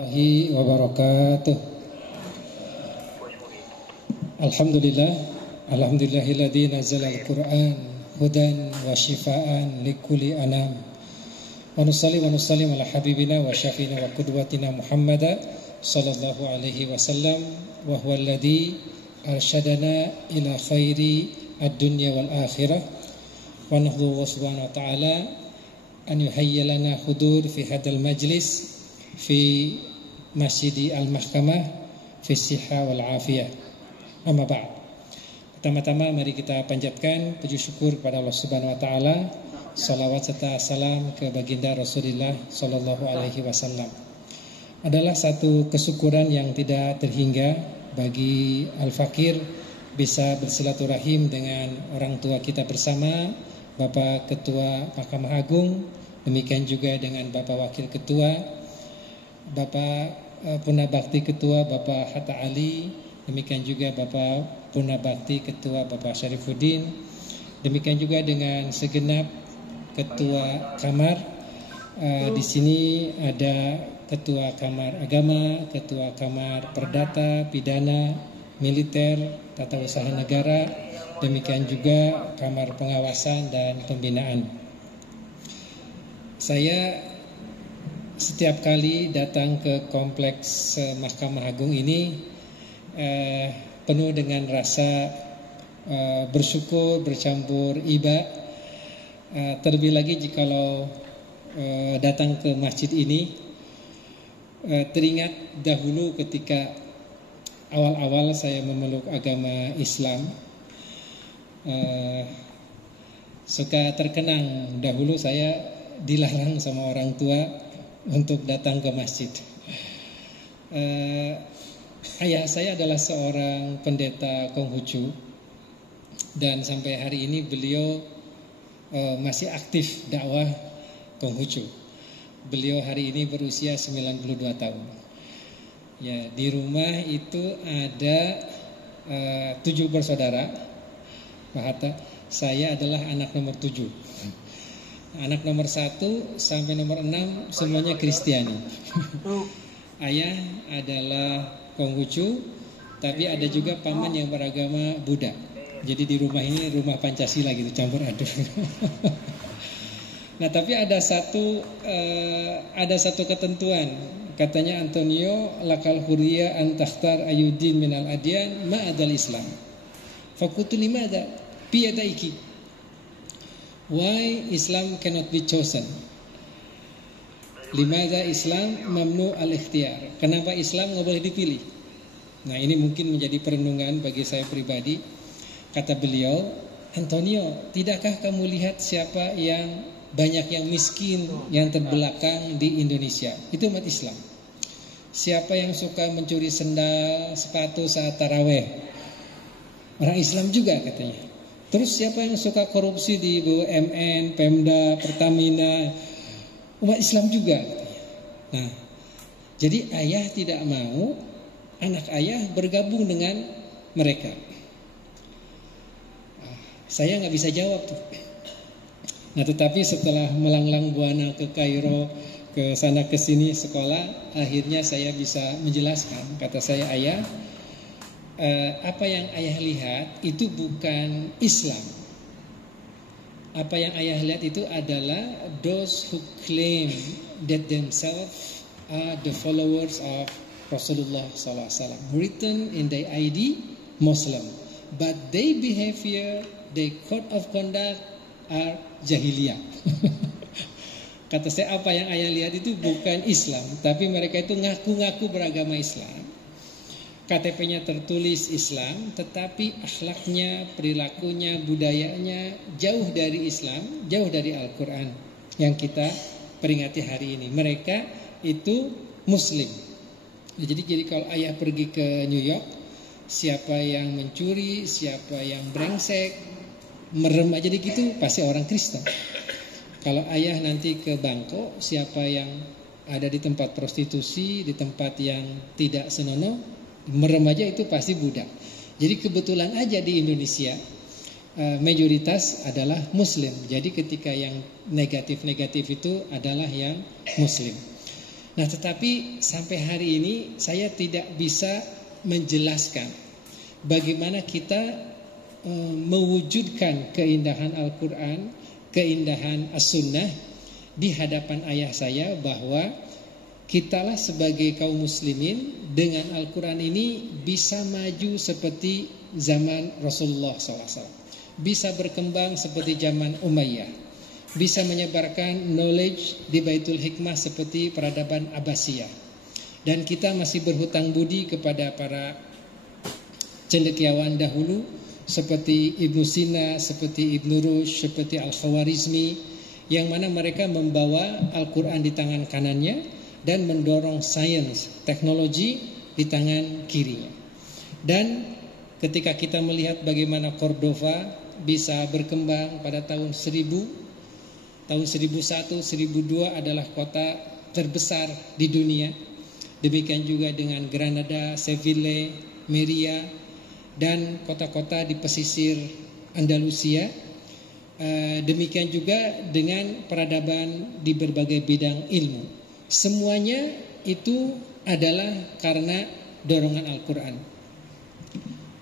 Warahmatullahi wabarakatuh. Alhamdulillah, alhamdulillahilladzi nazzala al-Qur'an hudan wa shifaan likulli anam. Wa nusalli ala habibina wa syafiina wa qudwatina Muhammad sallallahu alaihi wasallam wa huwa alladzi arsyadana ila khairi ad-dunya wal akhirah. Wa nahdhu subhanahu wa ta'ala an yuhayya lana hudur fi hadzal majlis fi Masjidi Al-Mahkamah fi Sihha wal Afiyah. Amma ba'd. Pertama-tama mari kita panjatkan puji syukur kepada Allah Subhanahu wa taala, salawat serta salam ke baginda Rasulullah sallallahu alaihi wasallam. Adalah satu kesyukuran yang tidak terhingga bagi al-fakir bisa bersilaturahim dengan orang tua kita bersama, Bapak Ketua Mahkamah Agung, demikian juga dengan Bapak Wakil Ketua, Bapak Punabakti Ketua Bapak Hatta Ali, demikian juga Bapak Punabakti Ketua Bapak Syarifuddin, demikian juga dengan segenap Ketua Kamar. Di sini ada Ketua Kamar Agama, Ketua Kamar Perdata, Pidana, Militer, Tata Usaha Negara, demikian juga Kamar Pengawasan dan Pembinaan. Saya setiap kali datang ke kompleks Mahkamah Agung ini penuh dengan rasa bersyukur bercampur iba. Terlebih lagi jikalau datang ke masjid ini, teringat dahulu ketika awal-awal saya memeluk agama Islam. Suka terkenang dahulu saya dilarang sama orang tua untuk datang ke masjid. Ayah saya adalah seorang pendeta Konghucu, dan sampai hari ini beliau masih aktif dakwah Konghucu. Beliau hari ini berusia 92 tahun. Ya, di rumah itu ada 7 bersaudara. Pak Hatta, saya adalah anak nomor 7. Anak nomor 1 sampai nomor 6 semuanya Kristiani. Ayah adalah Konghucu, tapi ada juga paman yang beragama Buddha. Jadi di rumah ini rumah Pancasila gitu, campur aduk. Nah, tapi ada satu ketentuan. Katanya Antonio, lakal hurriya an takhtar ayudin minal adyan ma'adal Islam. Fakutu limada biyadaiki. Why Islam cannot be chosen? Limadha Islam mamnu al-ikhtiyar? Kenapa Islam nggak boleh dipilih? Nah, ini mungkin menjadi perenungan bagi saya pribadi. Kata beliau, Antonio, tidakkah kamu lihat siapa yang banyak yang miskin, yang terbelakang di Indonesia? Itu umat Islam. Siapa yang suka mencuri sendal, sepatu saat taraweh? Orang Islam juga katanya. Terus siapa yang suka korupsi di BUMN, Pemda, Pertamina? Umat Islam juga. Nah, jadi ayah tidak mau anak ayah bergabung dengan mereka. Saya nggak bisa jawab tuh. Nah, tetapi setelah melanglang buana ke Kairo, ke sana ke sini sekolah, akhirnya saya bisa menjelaskan. Kata saya, ayah, apa yang ayah lihat itu bukan Islam. Apa yang ayah lihat itu adalah those who claim that themselves are the followers of Rasulullah SAW, written in their ID Muslim, but their behavior, their code of conduct are jahiliyah. Kata saya, apa yang ayah lihat itu bukan Islam, tapi mereka itu ngaku-ngaku beragama Islam. KTP-nya tertulis Islam, tetapi akhlaknya, perilakunya, budayanya jauh dari Islam, jauh dari Al-Quran yang kita peringati hari ini. Mereka itu Muslim. Jadi kalau ayah pergi ke New York, siapa yang mencuri, siapa yang brengsek, merem aja gitu, pasti orang Kristen. Kalau ayah nanti ke Bangkok, siapa yang ada di tempat prostitusi, di tempat yang tidak senonoh, merem aja itu pasti Buddha. Jadi kebetulan aja di Indonesia mayoritas adalah Muslim. Jadi ketika yang negatif-negatif itu adalah yang Muslim. Nah, tetapi sampai hari ini saya tidak bisa menjelaskan bagaimana kita mewujudkan keindahan Al-Quran, keindahan As-Sunnah di hadapan ayah saya, bahwa kitalah sebagai kaum muslimin dengan Al-Quran ini bisa maju seperti zaman Rasulullah SAW, bisa berkembang seperti zaman Umayyah, bisa menyebarkan knowledge di Baitul Hikmah seperti peradaban Abbasiyah. Dan kita masih berhutang budi kepada para cendekiawan dahulu seperti Ibnu Sina, seperti Ibnu Rushd, seperti Al-Khawarizmi, yang mana mereka membawa Al-Quran di tangan kanannya dan mendorong sains, teknologi di tangan kirinya. Dan ketika kita melihat bagaimana Cordova bisa berkembang pada tahun 1000, tahun 1001, 1002 adalah kota terbesar di dunia. Demikian juga dengan Granada, Seville, Meria, dan kota-kota di pesisir Andalusia. Demikian juga dengan peradaban di berbagai bidang ilmu. Semuanya itu adalah karena dorongan Al-Quran.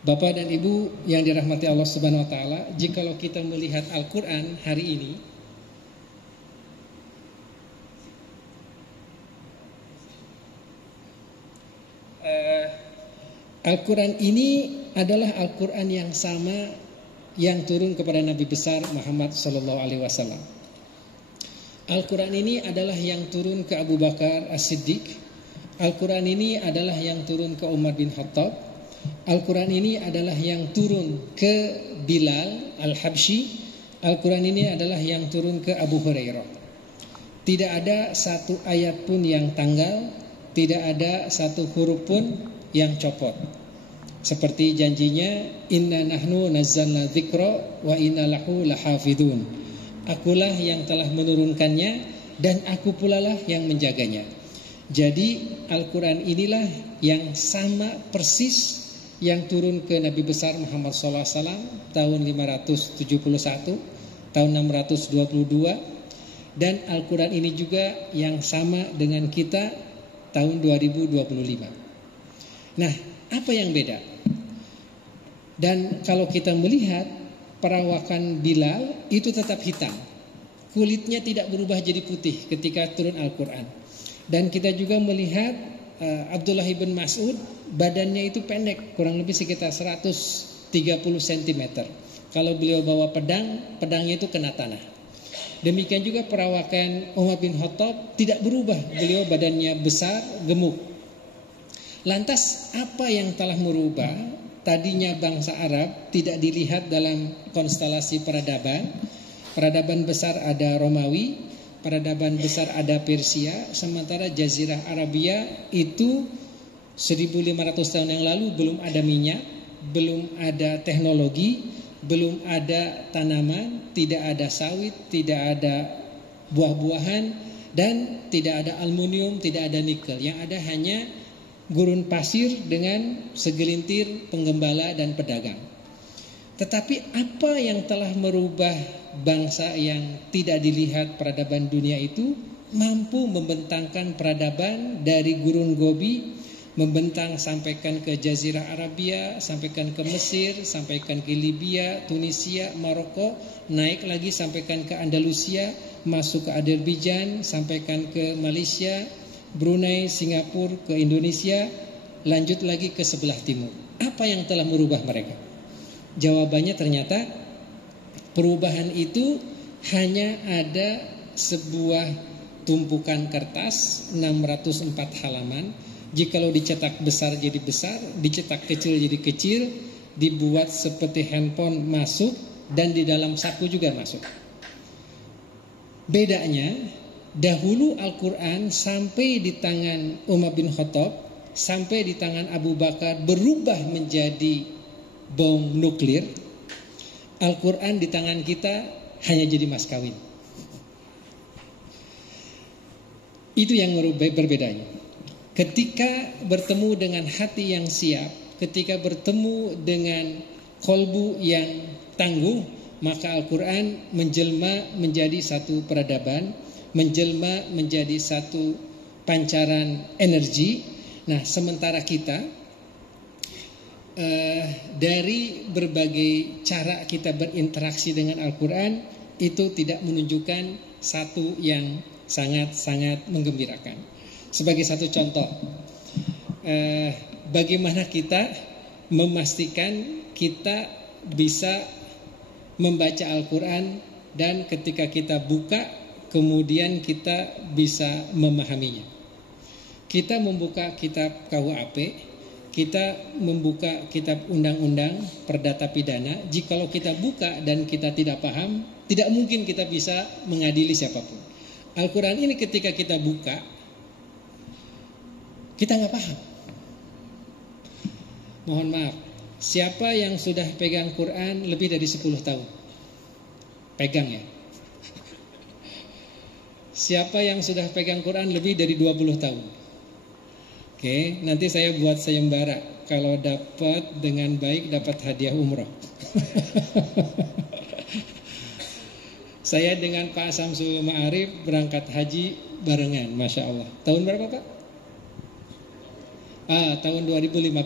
Bapak dan Ibu yang dirahmati Allah Subhanahu wa taala, jikalau kita melihat Al-Quran hari ini, Al-Quran ini adalah Al-Quran yang sama yang turun kepada Nabi besar Muhammad SAW. Al-Quran ini adalah yang turun ke Abu Bakar As-Siddiq. Al-Quran ini adalah yang turun ke Umar bin Khattab. Al-Quran ini adalah yang turun ke Bilal Al-Habsyi. Al-Quran ini adalah yang turun ke Abu Hurairah. Tidak ada satu ayat pun yang tanggal, tidak ada satu huruf pun yang copot. Seperti janjinya, inna nahnu nazzalna dzikra wa inna lahu lahafidun. Akulah yang telah menurunkannya dan aku pula lah yang menjaganya. Jadi Al-Quran inilah yang sama persis yang turun ke Nabi besar Muhammad SAW tahun 571, tahun 622, dan Al-Quran ini juga yang sama dengan kita tahun 2025. Nah, apa yang beda? Dan kalau kita melihat perawakan Bilal itu tetap hitam, kulitnya tidak berubah jadi putih ketika turun Al-Quran. Dan kita juga melihat Abdullah ibn Mas'ud, badannya itu pendek, kurang lebih sekitar 130 cm. Kalau beliau bawa pedang, pedangnya itu kena tanah. Demikian juga perawakan Umar bin Khattab tidak berubah, beliau badannya besar, gemuk. Lantas apa yang telah merubah? Tadinya bangsa Arab tidak dilihat dalam konstelasi peradaban. Peradaban besar ada Romawi, peradaban besar ada Persia, sementara Jazirah Arabia itu 1500 tahun yang lalu belum ada minyak, belum ada teknologi, belum ada tanaman, tidak ada sawit, tidak ada buah-buahan, dan tidak ada aluminium, tidak ada nikel. Yang ada hanya gurun pasir dengan segelintir penggembala dan pedagang. Tetapi apa yang telah merubah bangsa yang tidak dilihat peradaban dunia itu? Mampu membentangkan peradaban dari gurun Gobi, membentang sampaikan ke Jazirah Arabia, sampaikan ke Mesir, sampaikan ke Libya, Tunisia, Maroko, naik lagi sampaikan ke Andalusia, masuk ke Azerbaijan, sampaikan ke Malaysia, Brunei, Singapura, ke Indonesia, lanjut lagi ke sebelah timur. Apa yang telah merubah mereka? Jawabannya ternyata perubahan itu hanya ada sebuah tumpukan kertas 604 halaman. Jikalau dicetak besar jadi besar, dicetak kecil jadi kecil, dibuat seperti handphone masuk, dan di dalam saku juga masuk. Bedanya, dahulu Al-Quran sampai di tangan Umar bin Khattab, sampai di tangan Abu Bakar berubah menjadi bom nuklir. Al-Quran di tangan kita hanya jadi mas kawin. Itu yang berbedanya. Ketika bertemu dengan hati yang siap, ketika bertemu dengan kolbu yang tangguh, maka Al-Quran menjelma menjadi satu peradaban, menjelma menjadi satu pancaran energi. Nah, sementara kita dari berbagai cara kita berinteraksi dengan Al-Quran itu tidak menunjukkan satu yang sangat-sangat menggembirakan. Sebagai satu contoh, bagaimana kita memastikan kita bisa membaca Al-Quran dan ketika kita buka kemudian kita bisa memahaminya. Kita membuka kitab KUHP, kita membuka kitab undang-undang perdata pidana. Jikalau kita buka dan kita tidak paham, tidak mungkin kita bisa mengadili siapapun. Al-Quran ini ketika kita buka, kita nggak paham. Mohon maaf, siapa yang sudah pegang Quran lebih dari 10 tahun? Pegang ya. Siapa yang sudah pegang Quran lebih dari 20 tahun? Oke, nanti saya buat sayembara. Kalau dapat dengan baik dapat hadiah umroh. Saya dengan Pak Samsul Ma'arif berangkat haji barengan, Masya Allah. Tahun berapa Pak? Tahun 2015.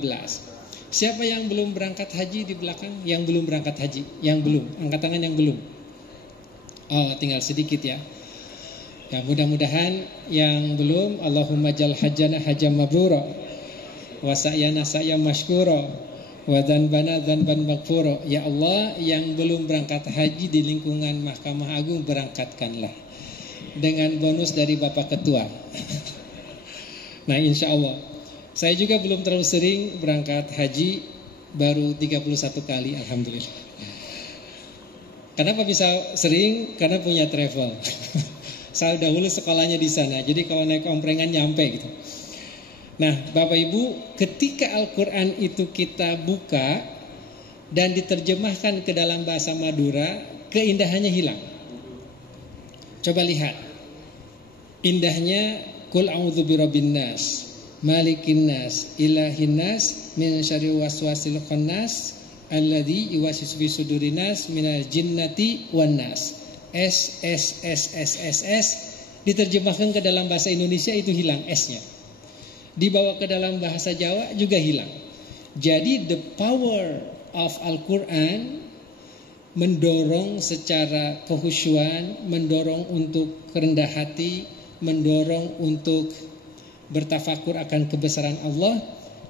Siapa yang belum berangkat haji di belakang? Yang belum berangkat haji? Yang belum, angkat tangan yang belum. Tinggal sedikit ya. Ya, mudah-mudahan yang belum, Allahumma jal hajjana hajjam mabrura wa sa'yana sa'yam mashkura wa dhanbana dhanban maghfura. Ya Allah, yang belum berangkat haji di lingkungan Mahkamah Agung, berangkatkanlah dengan bonus dari Bapak Ketua. Nah, insya Allah. Saya juga belum terlalu sering berangkat haji, baru 31 kali, alhamdulillah. Kenapa bisa sering? Karena punya travel. Saya dahulu sekolahnya di sana, jadi kalau naik omprengan nyampe gitu. Nah, Bapak Ibu, ketika Al-Quran itu kita buka dan diterjemahkan ke dalam bahasa Madura, keindahannya hilang. Coba lihat, indahnya Qul a'udzu birabbin nas, malikin nas, ilahin nas, min syarri waswasil khannas, alladzi yuwaswisu fi sudurin nas minal jinnati wan nas. S diterjemahkan ke dalam bahasa Indonesia itu hilang S-nya. Dibawa ke dalam bahasa Jawa juga hilang. Jadi the power of Al-Quran mendorong secara kehusyuan, mendorong untuk kerendah hati, mendorong untuk bertafakur akan kebesaran Allah.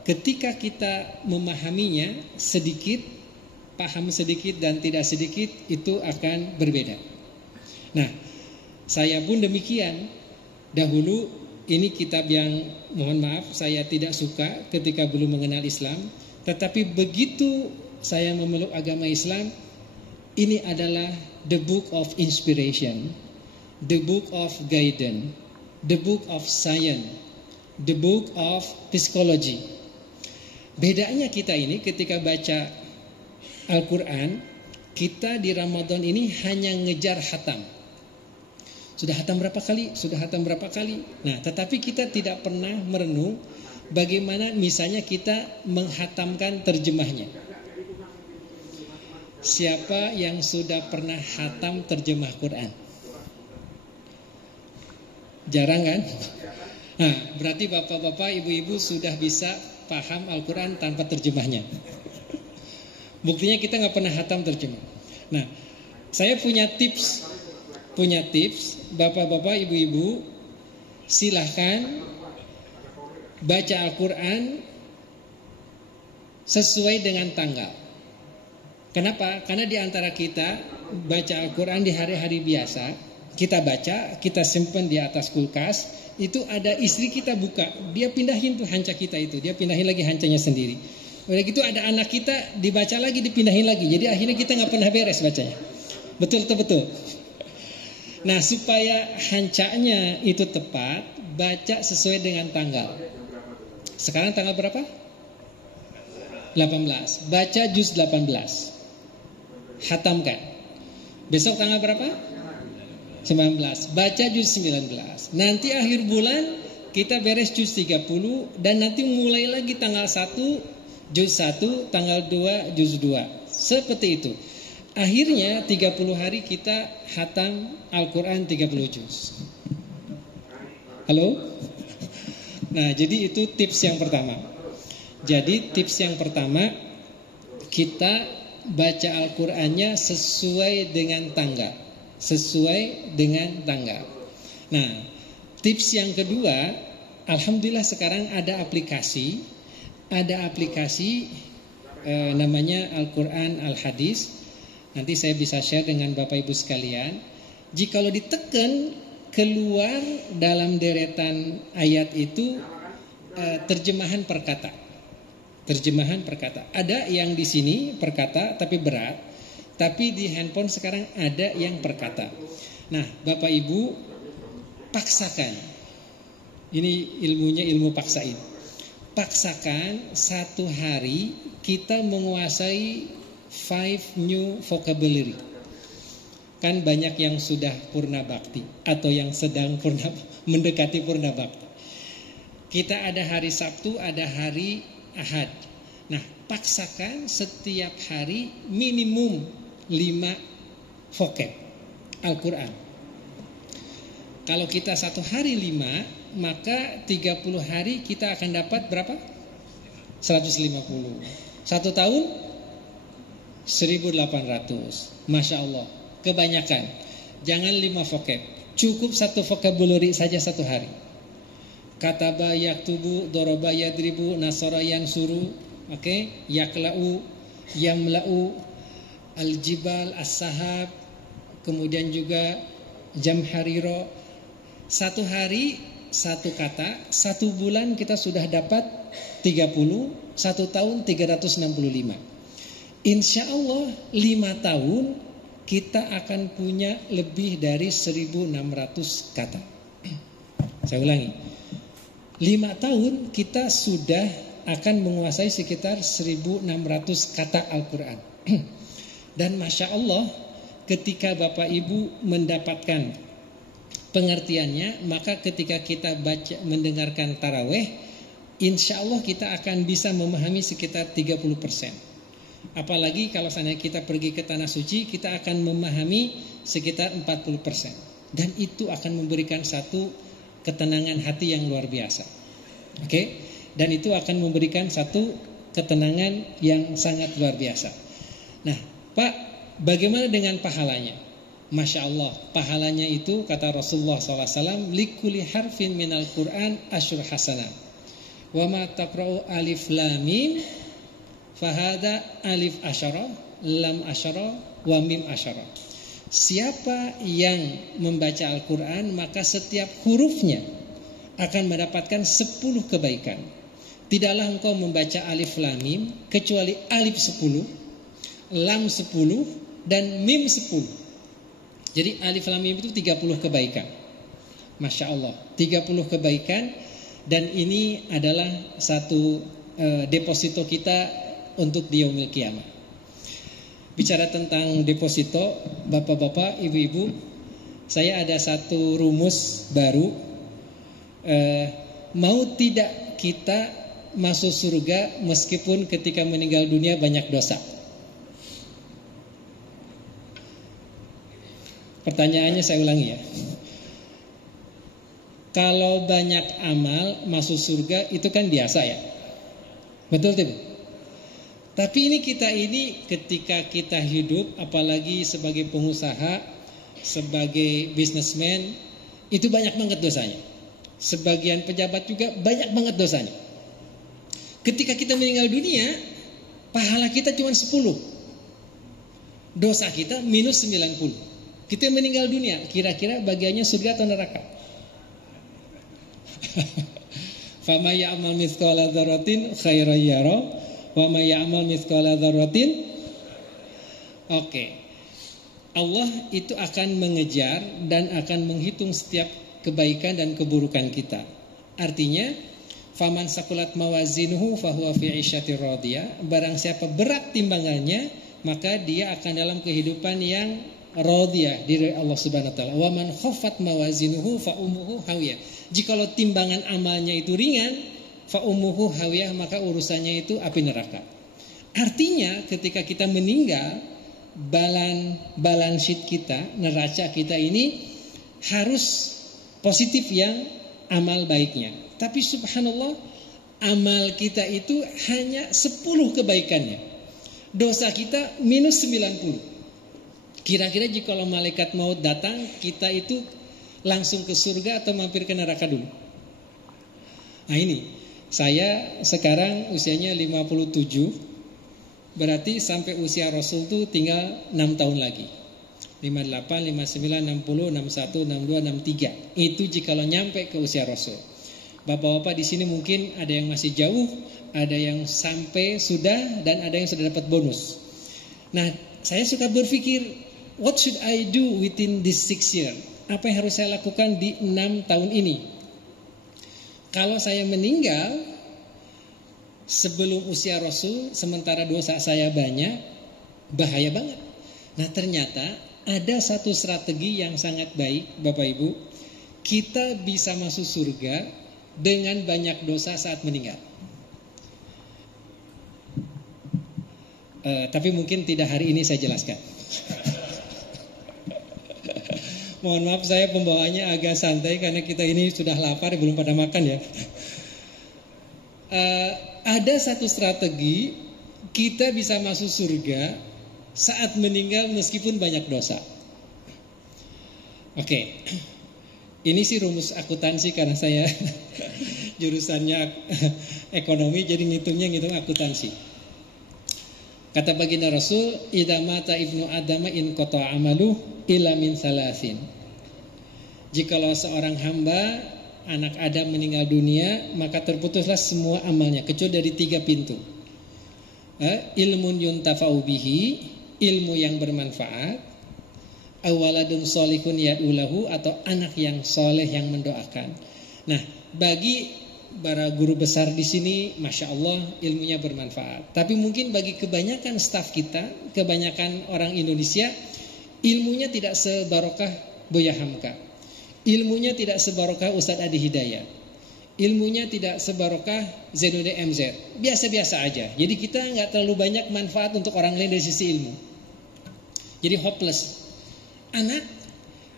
Ketika kita memahaminya sedikit, paham sedikit dan tidak sedikit, itu akan berbeda. Nah, saya pun demikian. Dahulu ini kitab yang mohon maaf saya tidak suka ketika belum mengenal Islam. Tetapi begitu saya memeluk agama Islam, ini adalah the book of inspiration, the book of guidance, the book of science, the book of psychology. Bedanya kita ini ketika baca Al-Quran, kita di Ramadan ini hanya ngejar khatam. Sudah khatam berapa kali? Sudah khatam berapa kali? Nah, tetapi kita tidak pernah merenung bagaimana misalnya kita menghatamkan terjemahnya. Siapa yang sudah pernah khatam terjemah Quran? Jarang kan? Nah, berarti bapak-bapak, ibu-ibu sudah bisa paham Al-Quran tanpa terjemahnya. Buktinya kita nggak pernah khatam terjemah. Nah, saya punya tips, bapak-bapak, ibu-ibu, silahkan baca Al-Quran sesuai dengan tanggal. Kenapa? Karena di antara kita baca Al-Quran di hari-hari biasa, kita baca, kita simpan di atas kulkas, itu ada istri kita buka, dia pindahin tuh hanca kita itu, dia pindahin lagi hancanya sendiri. Udah gitu ada anak kita dibaca lagi, dipindahin lagi, jadi akhirnya kita nggak pernah beres bacanya. Betul. Nah, supaya hancanya itu tepat, baca sesuai dengan tanggal. Sekarang tanggal berapa? 18. Baca juz 18. Khatamkan. Besok tanggal berapa? 19. Baca juz 19. Nanti akhir bulan kita beres juz 30 dan nanti mulai lagi tanggal 1 juz 1, tanggal 2 juz 2. Seperti itu. Akhirnya 30 hari kita khatam Al-Quran 30 juz. Halo? Nah, jadi itu tips yang pertama. Jadi tips yang pertama, kita baca Al-Qur'annya sesuai dengan tanggal. Sesuai dengan tanggal. Nah, tips yang kedua, alhamdulillah sekarang ada aplikasi namanya Al-Quran Al-Hadis. Nanti saya bisa share dengan Bapak Ibu sekalian. Jikalau ditekan keluar dalam deretan ayat itu terjemahan per kata. Terjemahan per kata. Ada yang di sini per kata tapi berat, tapi di handphone sekarang ada yang per kata. Nah, Bapak Ibu paksakan. Ini ilmunya ilmu paksain. Paksakan satu hari kita menguasai 5 new vocabulary. Kan banyak yang sudah purna bakti atau yang sedang mendekati purna bakti. Kita ada hari Sabtu, ada hari Ahad. Nah, paksakan setiap hari minimum 5 vocab Al-Quran. Kalau kita satu hari 5, maka 30 hari kita akan dapat berapa? 150. Satu tahun 1800. Masya Allah. Kebanyakan. Jangan 5 vocab. Cukup satu vocabulary saja satu hari. Kataba yaktubu, doroba yadribu, nasara yansuru, yakla'u, yamla'u, al-jibal, as-sahab, kemudian juga jamhariro. Satu hari satu kata, satu bulan kita sudah dapat 30, satu tahun 365. Insya Allah 5 tahun kita akan punya lebih dari 1.600 kata. Saya ulangi, 5 tahun kita sudah akan menguasai sekitar 1.600 kata Al-Quran. Dan Masya Allah, ketika Bapak Ibu mendapatkan pengertiannya, maka ketika kita mendengarkan taraweh, insya Allah kita akan bisa memahami sekitar 30%. Apalagi kalau seandainya kita pergi ke Tanah Suci, kita akan memahami sekitar 40%. Dan itu akan memberikan satu ketenangan hati yang luar biasa. Dan itu akan memberikan satu ketenangan yang sangat luar biasa. Nah, Pak, bagaimana dengan pahalanya? Masya Allah, pahalanya itu kata Rasulullah SAW, likuli harfin minal Quran asyur hasanah. Wa ma taqra'u alif lam mim fahada alif asyara, lam asyara, wa mim asyara. Siapa yang membaca Al-Quran, maka setiap hurufnya akan mendapatkan 10 kebaikan. Tidaklah engkau membaca alif lam mim kecuali alif 10, lam 10, dan mim 10. Jadi alif lam mim itu 30 kebaikan. Masya Allah, 30 kebaikan. Dan ini adalah satu deposito kita untuk di yaumil qiyamah. Bicara tentang deposito, bapak-bapak, ibu-ibu, saya ada satu rumus baru. Mau tidak kita masuk surga meskipun ketika meninggal dunia banyak dosa? Pertanyaannya saya ulangi ya. Kalau banyak amal masuk surga itu kan biasa ya. Betul tidak? Tapi ini kita ketika kita hidup, apalagi sebagai pengusaha, sebagai businessman, itu banyak banget dosanya. Sebagian pejabat juga banyak banget dosanya. Ketika kita meninggal dunia, pahala kita cuma 10. Dosa kita minus 90. Kita meninggal dunia, kira-kira bagiannya surga atau neraka? Fama ya'mal mithqala dzarratin khairan yara wa may ya'mal mithqala dzarratin. Allah itu akan mengejar dan akan menghitung setiap kebaikan dan keburukan kita. Artinya, faman saqulat mawazinuhu fahuwa fi 'isyatir radiyah. Barang siapa berat timbangannya, maka dia akan dalam kehidupan yang radiyah dari Allah Subhanahu wa taala. Wa man khaffat mawazinuhu fa ummuhu hawiyah. Jikalau timbangan amalnya itu ringan, fa ummuhu hawiyah, maka urusannya itu api neraka. Artinya ketika kita meninggal, balance sheet kita, neraca kita ini harus positif yang amal baiknya. Tapi subhanallah, amal kita itu hanya 10 kebaikannya. Dosa kita minus 90. Kira-kira jika malaikat maut datang, kita itu langsung ke surga atau mampir ke neraka dulu? Nah ini, saya sekarang usianya 57. Berarti sampai usia Rasul itu tinggal 6 tahun lagi. 58, 59, 60, 61, 62, 63. Itu jikalau nyampe ke usia Rasul. Bapak-bapak di sini mungkin ada yang masih jauh, ada yang sampai sudah, dan ada yang sudah dapat bonus. Nah, saya suka berpikir, what should I do within this 6 year? Apa yang harus saya lakukan di 6 tahun ini? Kalau saya meninggal sebelum usia Rasul, sementara dosa saya banyak, bahaya banget. Nah, ternyata ada satu strategi yang sangat baik, Bapak Ibu. Kita bisa masuk surga dengan banyak dosa saat meninggal. Tapi mungkin tidak hari ini saya jelaskan. Mohon maaf, saya pembawaannya agak santai karena kita ini sudah lapar, belum pada makan ya. Ada satu strategi kita bisa masuk surga saat meninggal meskipun banyak dosa. Oke. Ini sih rumus akuntansi karena saya jurusannya ekonomi, jadi ngitung akuntansi. Kata baginda Rasul, idza mata ibnu adama in qata amalu illa min salasin. Jikalau seorang hamba, anak Adam meninggal dunia, maka terputuslah semua amalnya kecuali dari 3 pintu. Ilmun yuntafa'u bihi, ilmu yang bermanfaat, awaladun solihun yad'ulahu, atau anak yang soleh yang mendoakan. Nah, bagi para guru besar di sini, masya Allah ilmunya bermanfaat. Tapi mungkin bagi kebanyakan staf kita, kebanyakan orang Indonesia, ilmunya tidak sebarokah Buya Hamka. Ilmunya tidak sebarokah Ustadz Adi Hidayat. Ilmunya tidak sebarokah Zainuddin MZ. Biasa-biasa aja. Jadi kita nggak terlalu banyak manfaat untuk orang lain dari sisi ilmu. Jadi hopeless. Anak,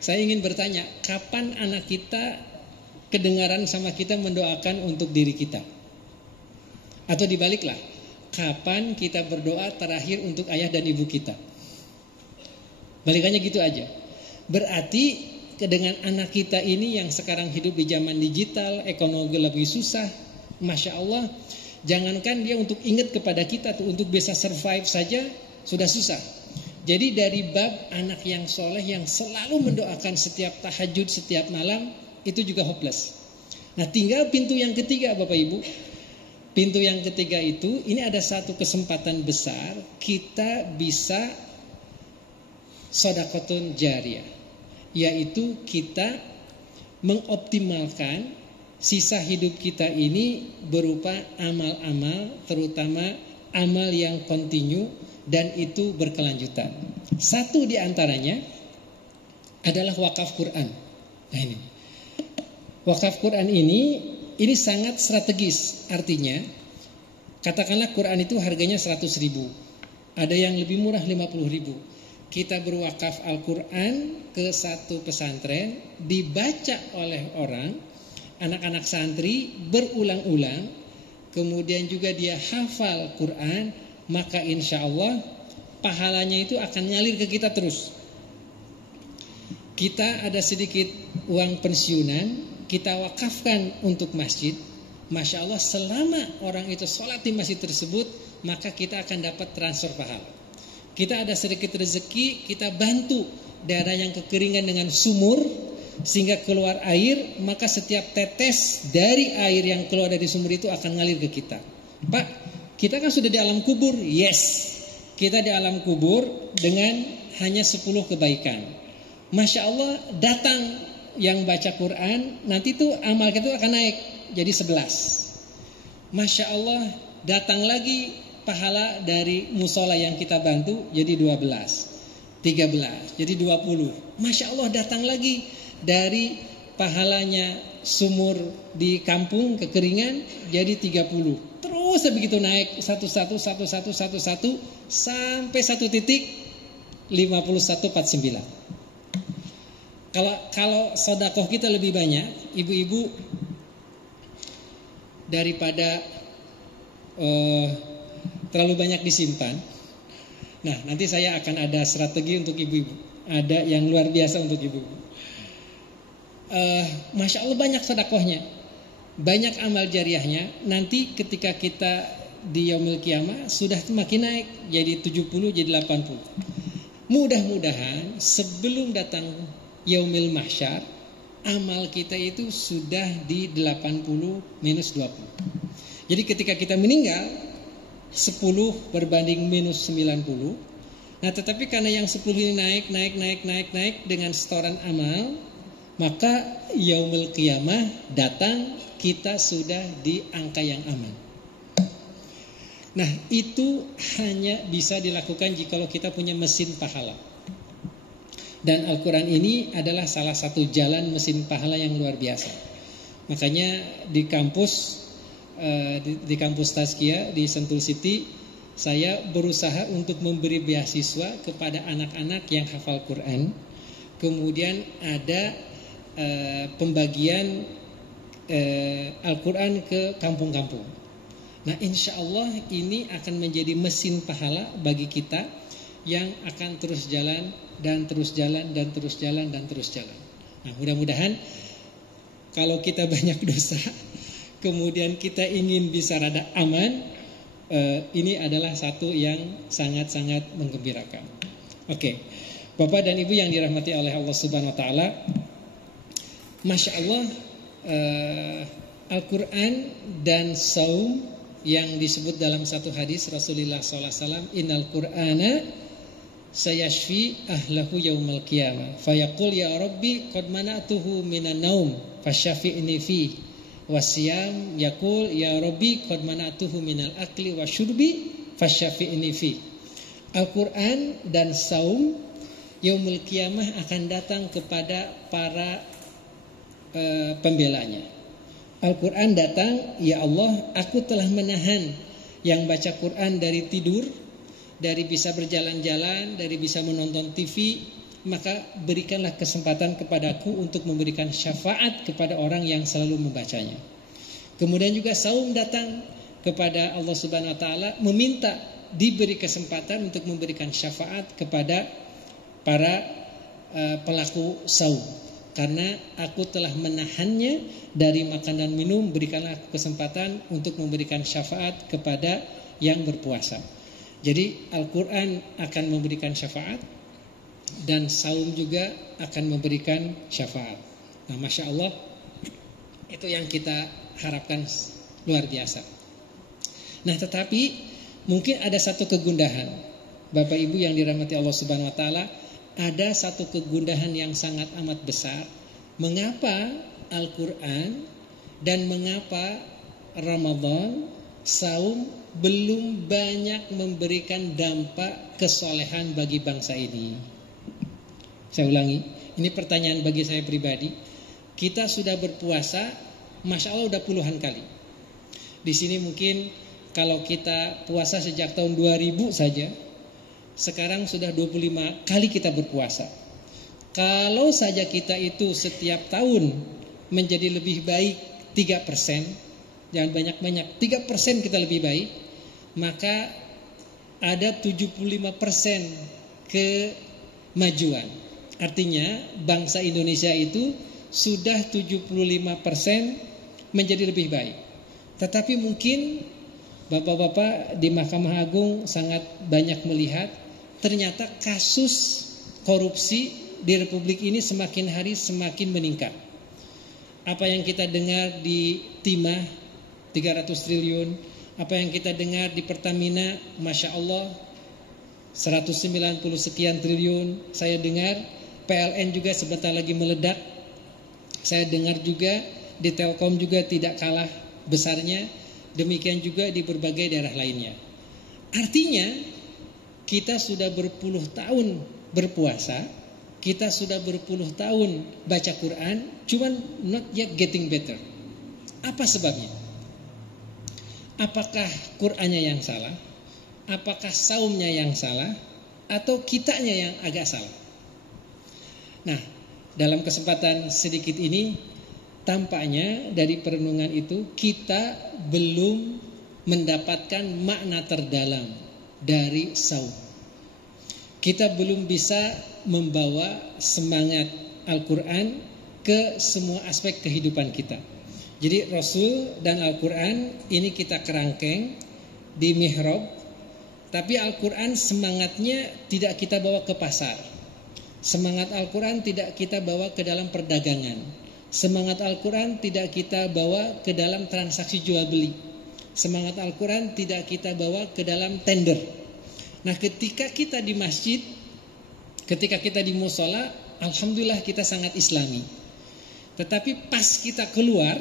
saya ingin bertanya, kapan anak kita kedengaran sama kita mendoakan untuk diri kita? Atau dibaliklah, kapan kita berdoa terakhir untuk ayah dan ibu kita? Balikannya gitu aja. Berarti dengan anak kita ini yang sekarang hidup di zaman digital, ekonomi lebih susah, masya Allah, jangankan dia untuk ingat kepada kita tuh, untuk bisa survive saja sudah susah. Jadi dari bab anak yang soleh yang selalu mendoakan setiap tahajud, setiap malam, itu juga hopeless. Nah, tinggal pintu yang ketiga, Bapak Ibu. Pintu yang ketiga itu, ini ada satu kesempatan besar kita bisa shadaqatun jariyah, yaitu kita mengoptimalkan sisa hidup kita ini berupa amal-amal, terutama amal yang kontinu dan itu berkelanjutan. Satu di antaranya adalah wakaf Quran. Nah ini, wakaf Quran ini sangat strategis. Artinya, katakanlah Quran itu harganya 100.000, ada yang lebih murah 50.000. Kita berwakaf Al-Quran ke satu pesantren, dibaca oleh orang, anak-anak santri berulang-ulang, kemudian juga dia hafal Quran, maka insya Allah pahalanya itu akan ngalir ke kita terus. Kita ada sedikit uang pensiunan, kita wakafkan untuk masjid. Masya Allah, selama orang itu sholat di masjid tersebut, maka kita akan dapat transfer pahala. Kita ada sedikit rezeki, kita bantu daerah yang kekeringan dengan sumur sehingga keluar air, maka setiap tetes dari air yang keluar dari sumur itu akan ngalir ke kita. Pak, kita kan sudah di alam kubur. Yes, kita di alam kubur dengan hanya 10 kebaikan. Masya Allah, datang yang baca Quran, nanti tuh amal kita akan naik jadi 11. Masya Allah, datang lagi pahala dari musola yang kita bantu jadi 12, 13, jadi 20. Masya Allah, datang lagi dari pahalanya sumur di kampung kekeringan jadi 30. Terus begitu naik satu sampai satu titik 5149. Kalau sedekah kita lebih banyak, ibu-ibu daripada terlalu banyak disimpan. Nah, nanti saya akan ada strategi untuk ibu-ibu, ada yang luar biasa untuk ibu-ibu. Masya Allah banyak sedekahnya, banyak amal jariahnya. Nanti ketika kita di yaumil qiyamah sudah makin naik, jadi 70, jadi 80. Mudah-mudahan sebelum datang yaumil mahsyar, amal kita itu sudah di 80 minus 20. Jadi ketika kita meninggal 10 berbanding minus 90. Nah, tetapi karena yang 10 ini naik dengan setoran amal, maka yaumul qiyamah datang, kita sudah di angka yang aman. Nah, itu hanya bisa dilakukan jikalau kita punya mesin pahala. Dan Al-Quran ini adalah salah satu jalan mesin pahala yang luar biasa. Makanya di kampus Tazkiyah di Sentul City, saya berusaha untuk memberi beasiswa kepada anak-anak yang hafal Quran. Kemudian ada pembagian Al-Quran ke kampung-kampung. Nah, insya Allah ini akan menjadi mesin pahala bagi kita yang akan terus jalan dan terus jalan dan terus jalan dan terus jalan. Nah, mudah-mudahan kalau kita banyak dosa, kemudian kita ingin bisa rada aman, ini adalah satu yang sangat-sangat menggembirakan. Oke, Bapak dan Ibu yang dirahmati oleh Allah Subhanahu Wa Taala, Masya Allah, Al-Quran dan saum yang disebut dalam satu hadis Rasulullah SAW, Innal Qur'ana sayashfi ahlahu yaumal qiyamah fayaqul ya Rabbi qad mana'tuhu minan naum fasyafi'ni fi wasiyam yaqul ya Rabbi qad mana'tuhu minal akli wasyurbi fasyafi'ni fi. Al-Quran dan saum yaumul qiyamah akan datang kepada para pembelanya. Al-Quran datang, ya Allah, aku telah menahan yang baca Quran dari tidur, dari bisa berjalan-jalan, dari bisa menonton TV, maka berikanlah kesempatan kepadaku untuk memberikan syafaat kepada orang yang selalu membacanya. Kemudian juga saum datang kepada Allah Subhanahu Wa Taala, meminta diberi kesempatan untuk memberikan syafaat kepada para pelaku saum. Karena aku telah menahannya dari makan dan minum, berikanlah kesempatan untuk memberikan syafaat kepada yang berpuasa. Jadi Al-Quran akan memberikan syafaat dan saum juga akan memberikan syafaat. Nah, Masya Allah, itu yang kita harapkan luar biasa. Nah, tetapi mungkin ada satu kegundahan, Bapak Ibu yang dirahmati Allah Subhanahu Wa Taala. Ada satu kegundahan yang sangat amat besar. Mengapa Al-Quran dan mengapa Ramadan, saum belum banyak memberikan dampak kesolehan bagi bangsa ini? Saya ulangi, ini pertanyaan bagi saya pribadi. Kita sudah berpuasa, Masya Allah udah puluhan kali. Di sini mungkin kalau kita puasa sejak tahun 2000 saja, sekarang sudah 25 kali kita berpuasa. Kalau saja kita itu setiap tahun menjadi lebih baik 3%, jangan banyak-banyak, 3% kita lebih baik, maka ada 75% kemajuan. Artinya bangsa Indonesia itu sudah 75% menjadi lebih baik. Tetapi mungkin Bapak-bapak di Mahkamah Agung sangat banyak melihat ternyata kasus korupsi di Republik ini semakin hari semakin meningkat. Apa yang kita dengar di Timah 300 triliun, apa yang kita dengar di Pertamina, Masya Allah 190 sekian triliun. Saya dengar PLN juga sebentar lagi meledak. Saya dengar juga di Telkom juga tidak kalah besarnya. Demikian juga di berbagai daerah lainnya. Artinya kita sudah berpuluh tahun berpuasa, kita sudah berpuluh tahun baca Quran, cuman not yet getting better. Apa sebabnya? Apakah Qurannya yang salah? Apakah saumnya yang salah? Atau kitanya yang agak salah? Nah, dalam kesempatan sedikit ini tampaknya dari perenungan itu kita belum mendapatkan makna terdalam dari saum. Kita belum bisa membawa semangat Al-Quran ke semua aspek kehidupan kita. Jadi Rasul dan Al-Quran ini kita kerangkeng di mihrab, tapi Al-Quran semangatnya tidak kita bawa ke pasar. Semangat Al-Quran tidak kita bawa ke dalam perdagangan. Semangat Al-Quran tidak kita bawa ke dalam transaksi jual beli. Semangat Al-Quran tidak kita bawa ke dalam tender. Nah, ketika kita di masjid, ketika kita di musola, alhamdulillah kita sangat islami. Tetapi pas kita keluar,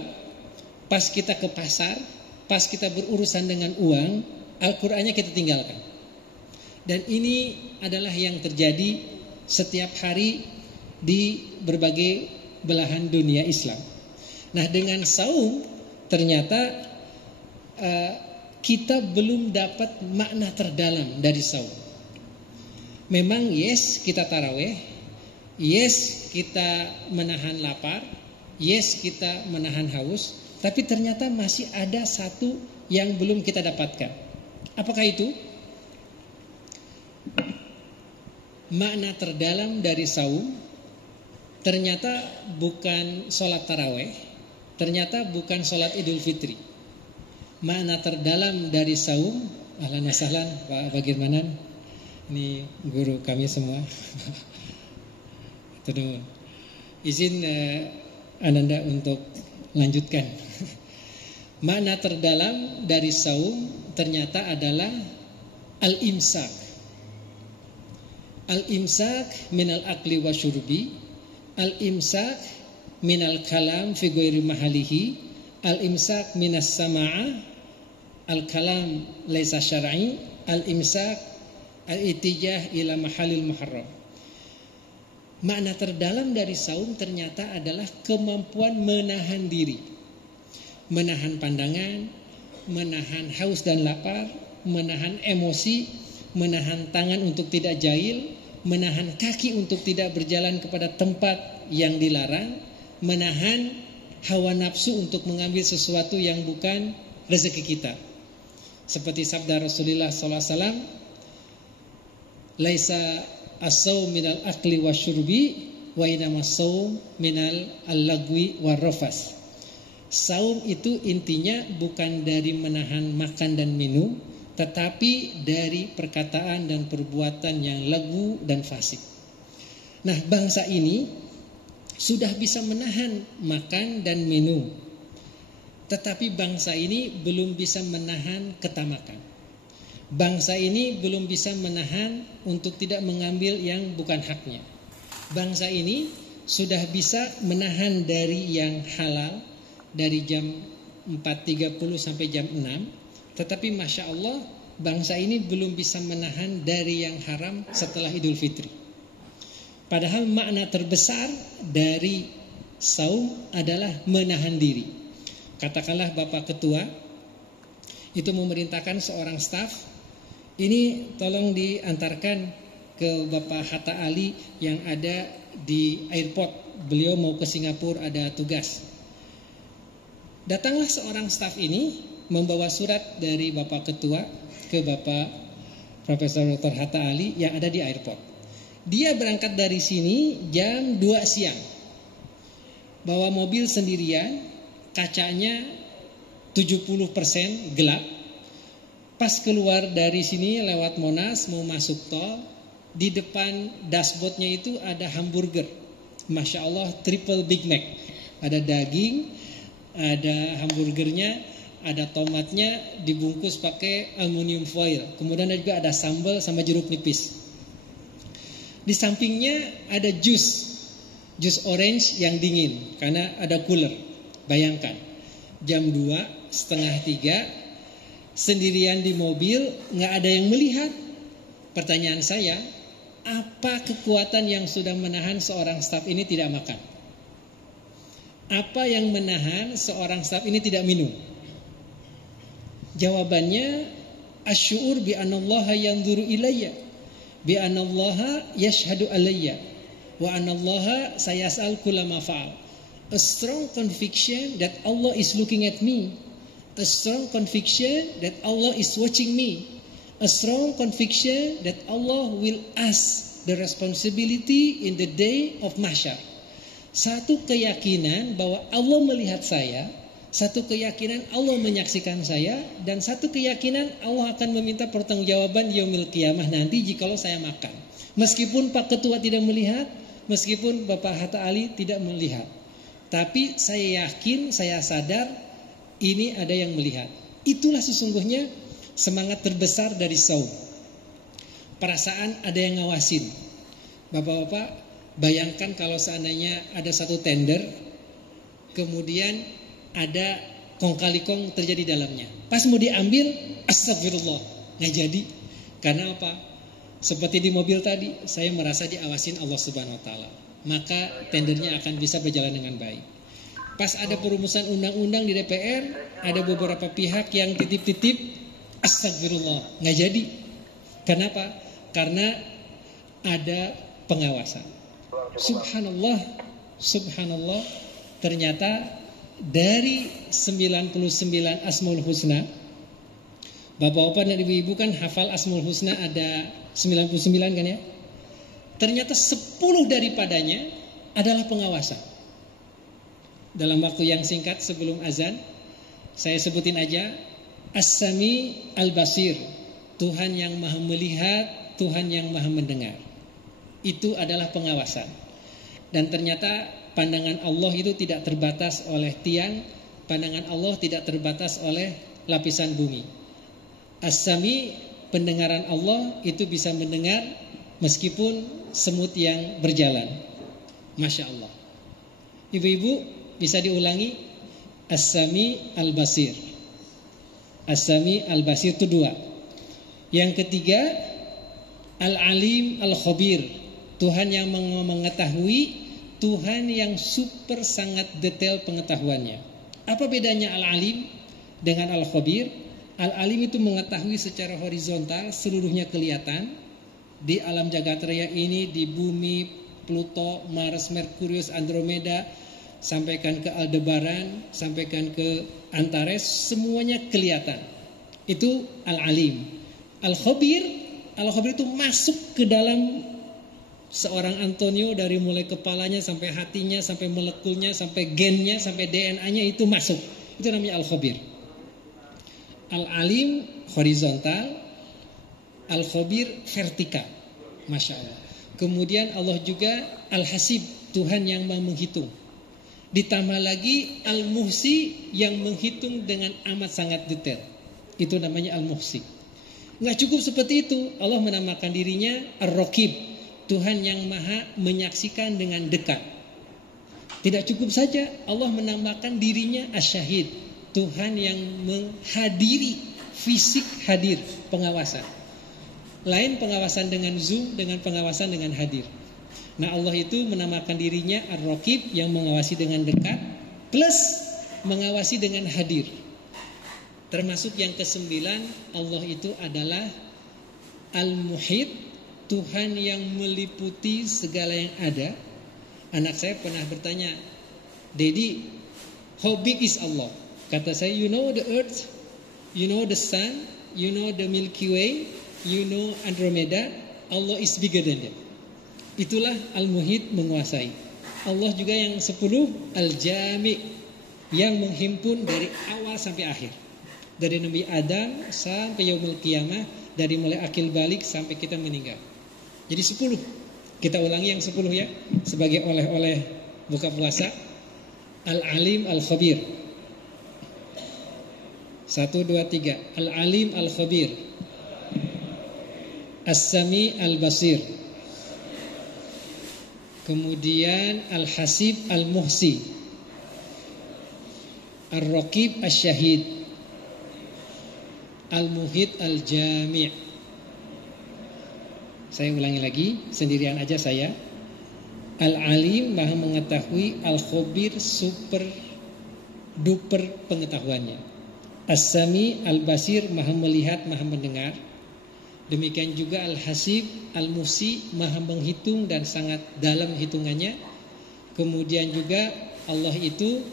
pas kita ke pasar, pas kita berurusan dengan uang, Al-Qurannya kita tinggalkan. Dan ini adalah yang terjadi setiap hari di berbagai belahan dunia Islam. Nah, dengan saum ternyata kita belum dapat makna terdalam dari saum. Memang yes kita taraweh, yes kita menahan lapar, yes kita menahan haus, tapi ternyata masih ada satu yang belum kita dapatkan. Apakah itu? Makna terdalam dari saum ternyata bukan sholat taraweh, ternyata bukan sholat Idul Fitri. Makna terdalam dari saum, ahlan wa sahlan Pak Bagirmanan, ini guru kami semua. Izin Ananda untuk lanjutkan. Makna terdalam dari saum ternyata adalah al-imsak. Al-imsak minal akli wa syurbi, al-imsak minal kalam fi ghairi mahalihi, al-imsak minas sama'a, al-kalam laisa syar'i, al-imsak al-itijah ila mahalil muharram. Makna terdalam dari saum ternyata adalah kemampuan menahan diri, menahan pandangan, menahan haus dan lapar, menahan emosi, menahan tangan untuk tidak jahil, menahan kaki untuk tidak berjalan kepada tempat yang dilarang, menahan hawa nafsu untuk mengambil sesuatu yang bukan rezeki kita. Seperti sabda Rasulullah SAW, laisa as-saum minal akli wa syurbi wa inama as-saum minal al-lagwi wa rafas. Saum itu intinya bukan dari menahan makan dan minum, tetapi dari perkataan dan perbuatan yang lagu dan fasik. Nah, bangsa ini sudah bisa menahan makan dan minum, tetapi bangsa ini belum bisa menahan ketamakan. Bangsa ini belum bisa menahan untuk tidak mengambil yang bukan haknya. Bangsa ini sudah bisa menahan dari yang halal dari jam 4.30 sampai jam 6, tetapi Masya Allah bangsa ini belum bisa menahan dari yang haram setelah Idul Fitri. Padahal makna terbesar dari saum adalah menahan diri. Katakanlah Bapak Ketua itu memerintahkan seorang staf, ini tolong diantarkan ke Bapak Hatta Ali yang ada di airport. Beliau mau ke Singapura, ada tugas. Datanglah seorang staf ini membawa surat dari Bapak Ketua ke Bapak Profesor Dr. Hatta Ali yang ada di airport. Dia berangkat dari sini jam 2 siang. Bawa mobil sendirian, kacanya 70% gelap. Pas keluar dari sini lewat Monas mau masuk tol, di depan dashboardnya itu ada hamburger. Masya Allah, triple Big Mac. Ada daging, ada hamburgernya, ada tomatnya dibungkus pakai aluminium foil. Kemudian juga ada sambal sama jeruk nipis. Di sampingnya ada jus orange yang dingin karena ada cooler. Bayangkan, jam 2:30 sendirian di mobil, nggak ada yang melihat. Pertanyaan saya, apa kekuatan yang sudah menahan seorang staf ini tidak makan? Apa yang menahan seorang staf ini tidak minum? Jawabannya, asy'ur bi anallaha yanzuru ilayya, bi anallaha yashhadu alayya, wa anallaha sayas'al kullama fa'al. A strong conviction that Allah is looking at me. A strong conviction that Allah is watching me. A strong conviction that Allah will ask the responsibility in the day of mahsyar. Satu keyakinan bahwa Allah melihat saya, satu keyakinan Allah menyaksikan saya, dan satu keyakinan Allah akan meminta pertanggungjawaban di yaumil qiyamah nanti jikalau saya makan. Meskipun Pak Ketua tidak melihat, meskipun Bapak Hatta Ali tidak melihat, tapi saya yakin, saya sadar ini ada yang melihat. Itulah sesungguhnya semangat terbesar dari saum. Perasaan ada yang ngawasin. Bapak-bapak, bayangkan kalau seandainya ada satu tender, kemudian ada kong kali kong terjadi dalamnya. Pas mau diambil, astagfirullah, nggak jadi. Karena apa? Seperti di mobil tadi, saya merasa diawasin Allah Subhanahu Wa Taala. Maka tendernya akan bisa berjalan dengan baik. Pas ada perumusan undang-undang di DPR, ada beberapa pihak yang titip-titip, astagfirullah, nggak jadi. Kenapa? Karena ada pengawasan. Subhanallah, subhanallah, ternyata dari 99 Asmaul Husna, bapak-bapak dan ibu-ibu kan hafal Asmaul Husna ada 99 kan ya? Ternyata 10 daripadanya adalah pengawasan. Dalam waktu yang singkat sebelum azan, saya sebutin aja, As-Sami Al-Basir, Tuhan yang maha melihat, Tuhan yang maha mendengar. Itu adalah pengawasan. Dan ternyata pandangan Allah itu tidak terbatas oleh tiang, pandangan Allah tidak terbatas oleh lapisan bumi. As-Sami, pendengaran Allah itu bisa mendengar meskipun semut yang berjalan. Masya Allah. Ibu-ibu bisa diulangi, As-Sami Al-Basir. As-Sami Al-Basir itu 2. Yang ketiga, Al-Alim Al-Khabir, Tuhan yang mengetahui, Tuhan yang super sangat detail pengetahuannya. Apa bedanya Al-Alim dengan Al-Khabir? Al-Alim itu mengetahui secara horizontal, seluruhnya kelihatan. Di alam jagat raya ini, di bumi, Pluto, Mars, Merkurius, Andromeda, sampaikan ke Aldebaran, sampaikan ke Antares, semuanya kelihatan. Itu Al-Alim. Al-Khabir itu masuk ke dalam seorang Antonio, dari mulai kepalanya sampai hatinya, sampai molekulnya, sampai gennya, sampai DNA-nya, itu masuk. Itu namanya Al-Khabir. Al-Alim horizontal, Al-Khabir vertikal. Masya Allah. Kemudian Allah juga Al-Hasib, Tuhan yang menghitung. Ditambah lagi Al-Muhsi, yang menghitung dengan amat sangat detail. Itu namanya Al-Muhsi. Nggak cukup seperti itu, Allah menamakan dirinya Ar-Raqib, Tuhan yang maha menyaksikan dengan dekat. Tidak cukup saja, Allah menamakan dirinya Asy-Syahid, Tuhan yang menghadiri, fisik hadir, pengawasan. Lain pengawasan dengan zoom, dengan pengawasan dengan hadir. Nah, Allah itu menamakan dirinya Ar-Raqib, yang mengawasi dengan dekat, plus mengawasi dengan hadir. Termasuk yang ke-9, Allah itu adalah Al-Muhit, Tuhan yang meliputi segala yang ada. Anak saya pernah bertanya, Daddy, how big is Allah? Kata saya, you know the earth, you know the sun, you know the Milky Way, you know Andromeda, Allah is bigger than that. Itulah Al-Muhit, menguasai. Allah juga yang 10, Al-Jami', yang menghimpun dari awal sampai akhir. Dari Nabi Adam sampai yaumil qiyamah, dari mulai akil balik sampai kita meninggal. Jadi 10. Kita ulangi yang 10 ya, sebagai oleh-oleh buka puasa. Al-Alim Al-Khabir. 1, 2, 3. Al-Alim Al-Khabir. As-Sami Al-Basir. Kemudian Al-Hasib Al-Muhsi. Ar-Raqib Asy-Syahid. Al-Muhit Al-Jami'. Saya ulangi lagi, sendirian aja saya. Al-Alim, maha mengetahui. Al-Khabir, super duper pengetahuannya. As-Sami Al-Basir, maha melihat, maha mendengar. Demikian juga Al-Hasib Al-Muhsi, maha menghitung dan sangat dalam hitungannya. Kemudian juga Allah itu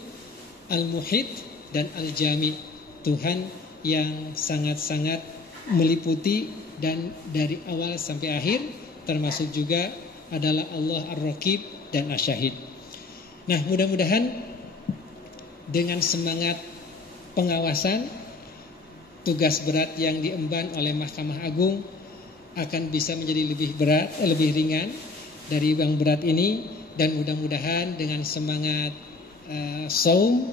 Al-Muhit dan Al-Jami, Tuhan yang sangat-sangat meliputi dan dari awal sampai akhir, termasuk juga adalah Allah Ar-Raqib dan Asy-Syahid. Nah, mudah-mudahan dengan semangat pengawasan, tugas berat yang diemban oleh Mahkamah Agung akan bisa menjadi lebih ringan dari yang berat ini, dan mudah-mudahan dengan semangat saum,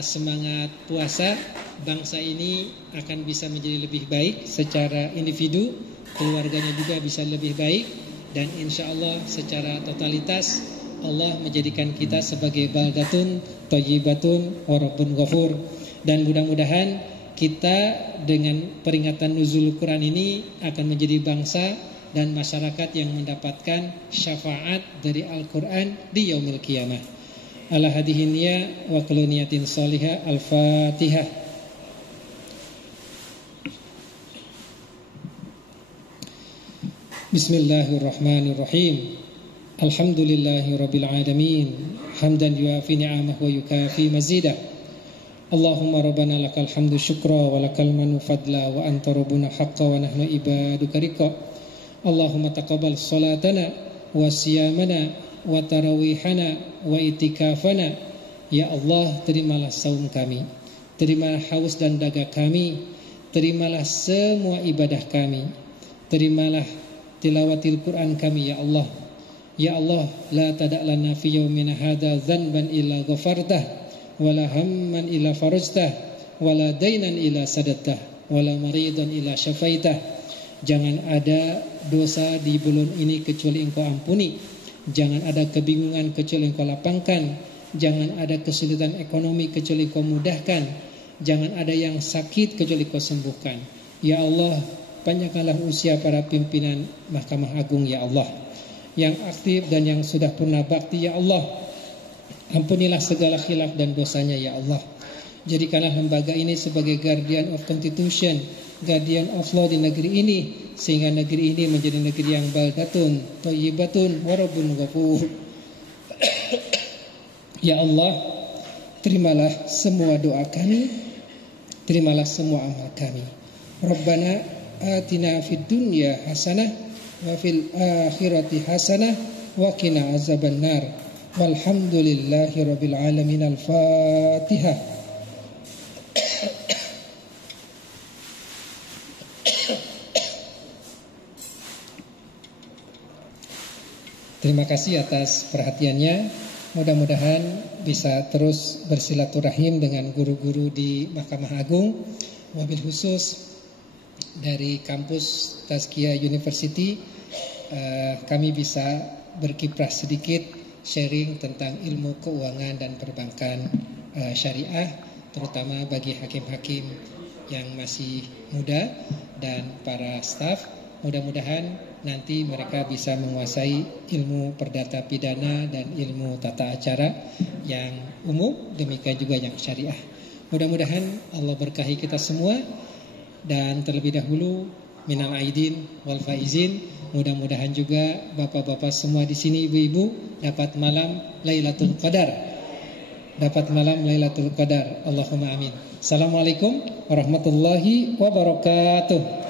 semangat puasa, bangsa ini akan bisa menjadi lebih baik secara individu, keluarganya juga bisa lebih baik, dan insya Allah secara totalitas Allah menjadikan kita sebagai baldatun thayyibatun wa rabbun ghafur. Dan mudah-mudahan kita dengan peringatan nuzul Quran ini akan menjadi bangsa dan masyarakat yang mendapatkan syafaat dari Al-Quran di yaumil qiyamah. Ala hadihi niyya wa kullu niyatin shalihah. Al-Fatihah. Bismillahirrahmanirrahim. Alhamdulillahirabbil alamin. Hamdan yuafi ni'amahu wa yukafi mazidah. Allahumma rabbana lakal hamdu syukra wa lakal manu fadla wa anta rabbuna haqqa wa nahnu ibaduka riqa. Allahumma taqabbal salatana wa siyamana wa tarawihana wa itikafana. Ya Allah, terimalah saum kami, terimalah haus dan daga kami, terimalah semua ibadah kami, terimalah tilawatil Quran kami ya Allah. Ya Allah, la tada' lana fi yaumina hadza dzanban illa ghafartah, wala hamman illa farajtah, wala dainan illa sadattah, wala maridan illa syafaitah. Jangan ada dosa di bulan ini kecuali Engkau ampuni. Jangan ada kebingungan kecuali Engkau lapangkan. Jangan ada kesulitan ekonomi kecuali Engkau mudahkan. Jangan ada yang sakit kecuali Engkau sembuhkan. Ya Allah, panjangkanlah usia para pimpinan Mahkamah Agung ya Allah, yang aktif dan yang sudah pernah bakti ya Allah. Ampunilah segala khilaf dan dosanya ya Allah. Jadikanlah lembaga ini sebagai guardian of constitution, guardian of law di negeri ini, sehingga negeri ini menjadi negeri yang baldatun thayyibatun wa rabbun ghafur. Ya Allah, terimalah semua doa kami, terimalah semua amal kami. Rabbana atina fid dunya hasanah wa fil akhirati hasanah wa qina azabannar. Walhamdulillahi rabbil alamin. Al-Fatihah. Terima kasih atas perhatiannya. Mudah-mudahan bisa terus bersilaturahim dengan guru-guru di Mahkamah Agung, wabil khusus dari kampus Tazkiyah University. Kami bisa berkiprah sedikit sharing tentang ilmu keuangan dan perbankan syariah, terutama bagi hakim-hakim yang masih muda dan para staf. Mudah-mudahan nanti mereka bisa menguasai ilmu perdata pidana dan ilmu tata acara yang umum, demikian juga yang syariah. Mudah-mudahan Allah berkahi kita semua. Dan terlebih dahulu minal aidin wal faizin, mudah-mudahan juga bapak-bapak semua di sini, ibu-ibu, dapat malam Lailatul Qadar. Dapat malam Lailatul Qadar. Allahumma amin. Assalamualaikum warahmatullahi wabarakatuh.